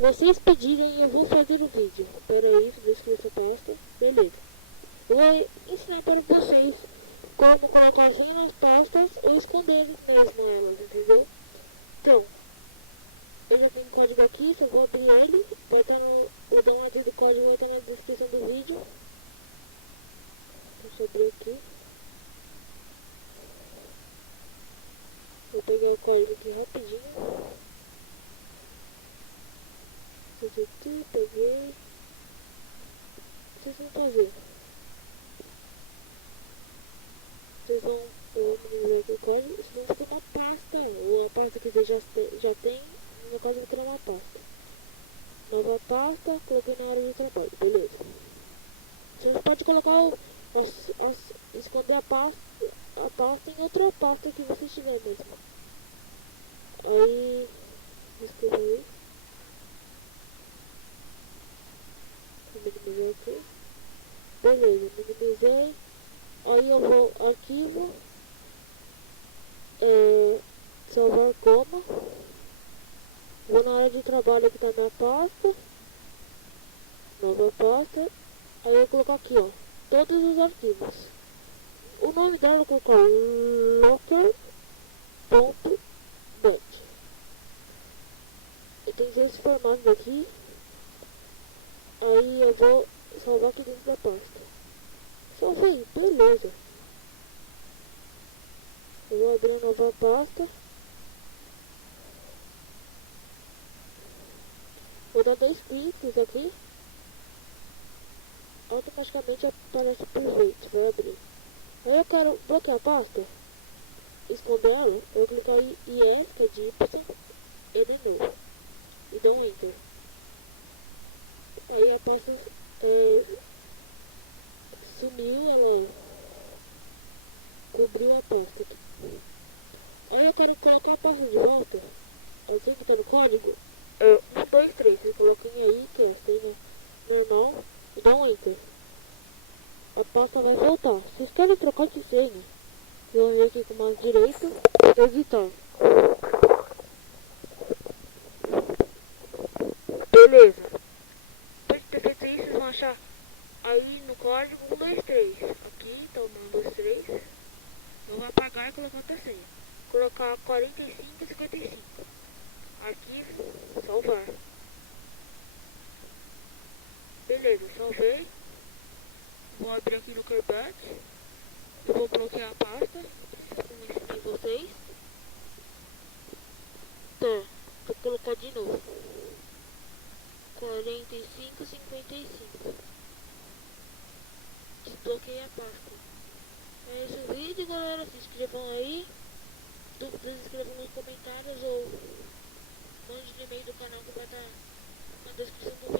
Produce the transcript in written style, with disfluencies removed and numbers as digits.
vocês pedirem, eu vou fazer o vídeo. Espera aí, deixa eu ver essa pasta. Beleza. Eu vou ensinar para vocês como colocar as pastas e esconder mesmo elas, entendeu? Então, eu já tenho o código aqui, só vou abrir ele. Vai estar o download do código vai estar na descrição do vídeo. Deixa eu abrir aqui. Vou pegar o código aqui rapidinho. Peguei. Vocês vão fazer. Vocês vão minimizar aqui o código. Vocês vão fazer uma pasta. Ou a pasta que você já tem. No caso, eu vou criar uma pasta. Nova pasta. Coloquei na hora de trabalho. Beleza. Vocês podem colocar esconder a pasta em outra pasta que você tiver mesmo. Aí. Escreva aí. Minimizei aqui. Beleza, minimizei. Aí eu vou arquivo, salvar como. Vou na área de trabalho que tá na pasta. Nova pasta. Aí eu vou colocar aqui, ó, todos os arquivos. O nome dela eu vou colocar locker.net. E tem esses formatos aqui. Aí eu vou salvar aqui dentro da pasta. Salvei, beleza. Eu vou abrir uma nova pasta. Vou dar 2 cliques aqui. Automaticamente aparece perfeito. Vai abrir. Aí eu quero bloquear a pasta. Esconder ela. Eu vou clicar em IE, que é de Y, e de novo. E dou um Enter. Aí a pasta sumiu, ela cobriu a pasta aqui. Aí eu quero colocar a pasta de volta. Eu sempre que no código. 1, 2, 3. Eu coloquei aí, que tem normal. E dá um Enter. A pasta vai voltar. Se vocês querem trocar de senha, eu vou aqui com o mouse direito. Editar. Beleza. Depois de ter feito isso, vocês vão achar aí no código 1, 2, 3. Aqui tá o 1, 2, 3. Eu vou apagar e colocar outra senha. Colocar 45 e 55. Arquivo, salvar. Beleza, salvei. Vou abrir aqui no Kerbat. Eu vou bloquear a pasta. Como ensinei vocês. Tá, vou colocar de novo. 45, 55. Desbloqueei a pasta. É esse o vídeo, galera. Se inscrevam aí. Dúvidas, escrevam nos comentários ou mande no e-mail do canal que vai estar na descrição do vídeo.